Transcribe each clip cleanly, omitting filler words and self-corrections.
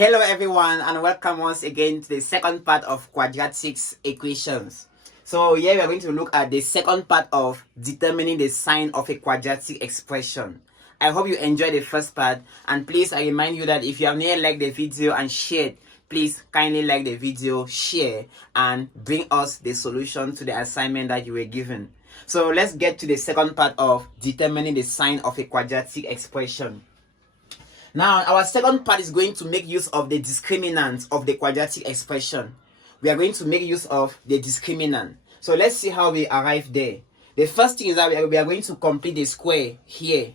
Hello everyone and welcome once again to the second part of quadratic equations. So here we are going to look at the second part of determining the sign of a quadratic expression. I hope you enjoyed the first part, and please I remind you that if you have not liked the video and shared, please kindly like the video, share, and bring us the solution to the assignment that you were given. So let's get to the second part of determining the sign of a quadratic expression. Now, our second part is going to make use of the discriminant of the quadratic expression. We are going to make use of the discriminant. So let's see how we arrive there. The first thing is that we are going to complete the square here.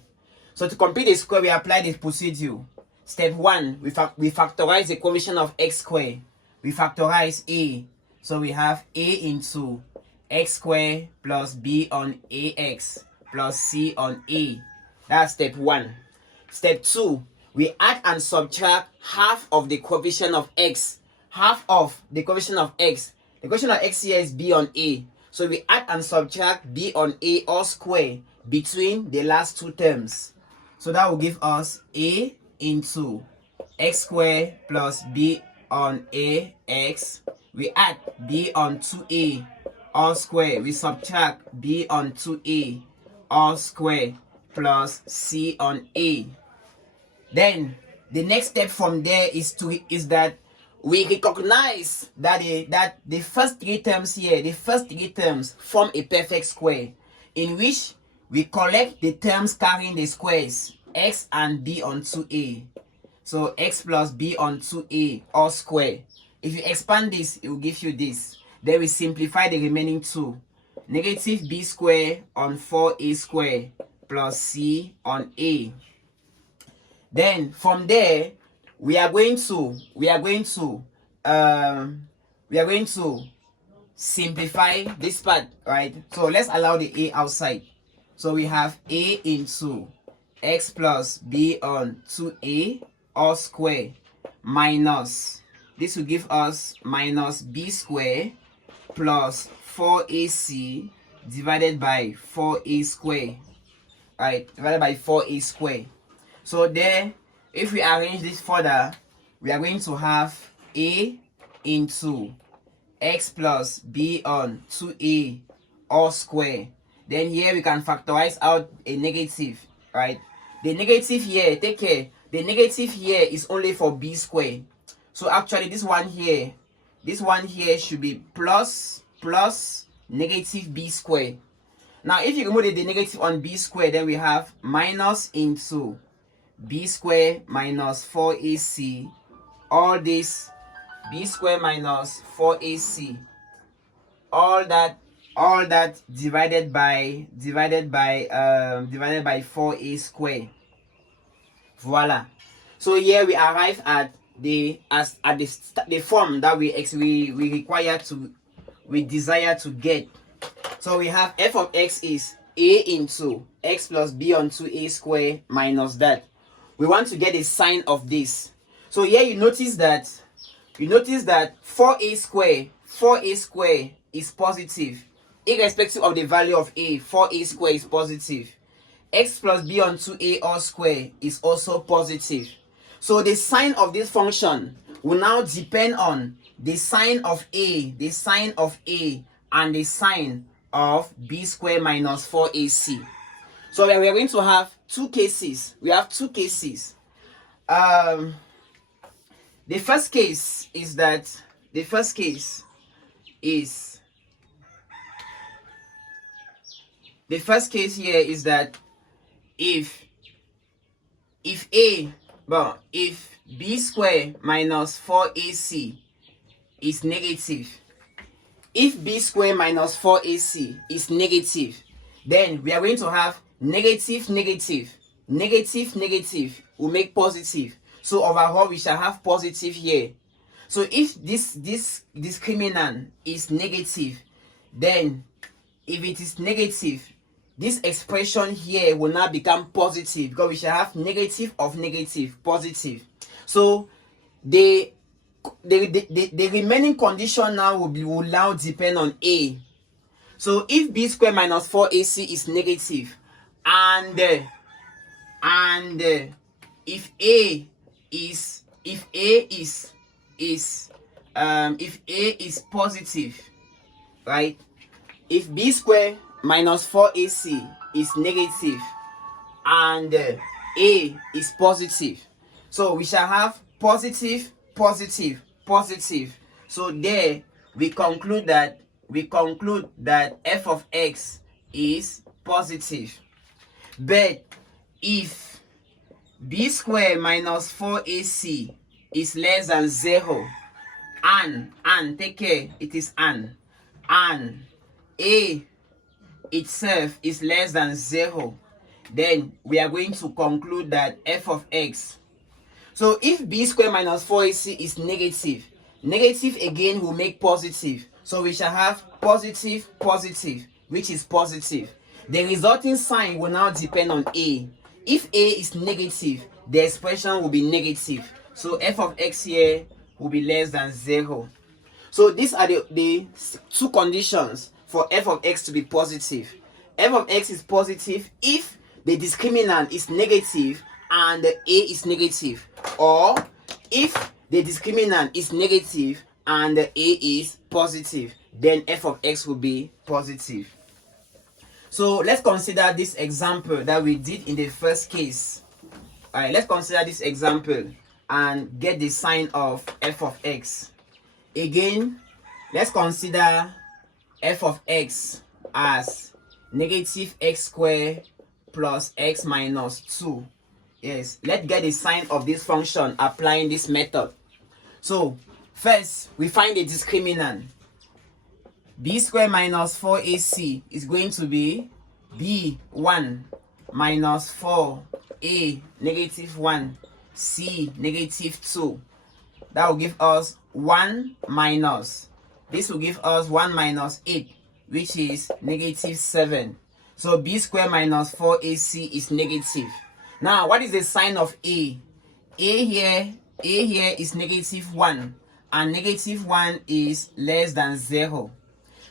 So to complete the square, we apply the procedure. Step 1, we factorize the coefficient of x squared. We factorize a. So we have a into x squared plus b on ax plus c on a. That's step 1. Step 2, we add and subtract half of the coefficient of x. Half of the coefficient of x. The coefficient of x here is b on a. So we add and subtract b on a all square between the last two terms. So that will give us a into x squared plus b on ax. We add b on 2a all square. We subtract b on 2a all square plus c on a. Then the next step from there is that we recognize that the first three terms here, the first three terms form a perfect square, in which we collect the terms carrying the squares x and b on 2a. So x plus b on 2a all square. If you expand this, it will give you this. Then we simplify the remaining two. Negative b squared on 4a squared plus c on a. Then from there, we are going to simplify this part, right? So let's allow the a outside. So we have a into x plus b on 2a all square minus, this will give us minus b square plus 4ac divided by 4a square, right? Divided by 4a square. So there, if we arrange this further, we are going to have a into x plus b on 2a all square. Then here we can factorize out a negative, right? The negative here, take care, the negative here is only for b square. So actually this one here should be plus negative b square. Now if you remove the negative on b square, then we have minus into b square minus 4ac, all this b square minus 4ac, all that divided by 4a square. Voila. So here we arrive at the form that we desire to get. So we have f of x is a into x plus b on 2a square minus that. We want to get a sign of this. So here you notice that 4a square is positive. Irrespective of the value of a, 4a square is positive. X plus b on 2a all square is also positive. So the sign of this function will now depend on the sign of a, and the sign of b square minus 4ac. So we are going to have two cases. We have two cases. The first case here is that if b square minus 4ac is negative, then we are going to have negative will make positive. So overall we shall have positive here. So if this discriminant is negative, then if it is negative, this expression here will now become positive, because we shall have negative of negative, positive. So the remaining condition now will now depend on a. So if b square minus 4ac is negative, and if a is if A is positive, right? If B square minus 4AC is negative and A is positive, so we shall have positive, positive, positive. So there we conclude that f of x is positive. But if B square minus 4AC is less than 0 and take care, it is and A itself is less than 0, then we are going to conclude that f of x. So if B square minus 4AC is negative, negative again will make positive. So we shall have positive, positive, which is positive. The resulting sign will now depend on A. If A is negative, the expression will be negative. So f of x here will be less than 0. So these are the two conditions for f of x to be positive. F of x is positive if the discriminant is negative and A is negative, or if the discriminant is negative and A is positive, then f of x will be positive. So let's consider this example that we did in the first case. Alright, let's consider this example and get the sign of f of x. Again, let's consider f of x as negative x squared plus x minus 2. Yes, let's get the sign of this function applying this method. So first we find the discriminant. B squared minus 4AC is going to be B1 minus 4A negative 1 C negative 2. That will give us 1 minus, this will give us 1 minus 8, which is negative 7. So B squared minus 4AC is negative. Now what is the sign of A? A here is negative 1 and negative 1 is less than 0.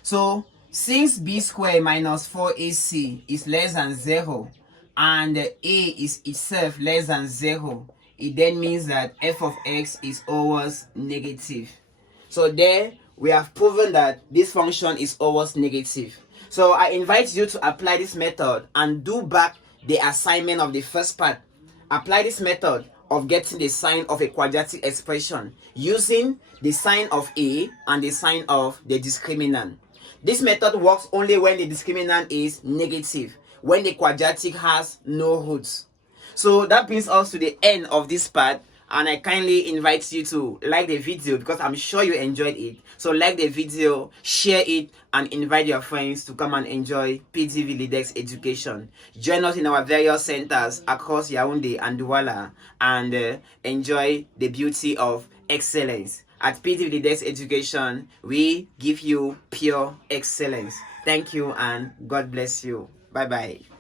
So since B squared minus 4AC is less than 0 and A is itself less than 0, it then means that f of x is always negative. So there we have proven that this function is always negative. So I invite you to apply this method and do back the assignment of the first part. Apply this method of getting the sign of a quadratic expression using the sign of A and the sign of the discriminant. This method works only when the discriminant is negative, when the quadratic has no roots. So that brings us to the end of this part, and I kindly invite you to like the video because I'm sure you enjoyed it. So like the video, share it, and invite your friends to come and enjoy PDV Lidex education. Join us in our various centers across Yaoundé and Douala and enjoy the beauty of excellence. At PDV Lidex education, we give you pure excellence. Thank you and God bless you. Bye bye.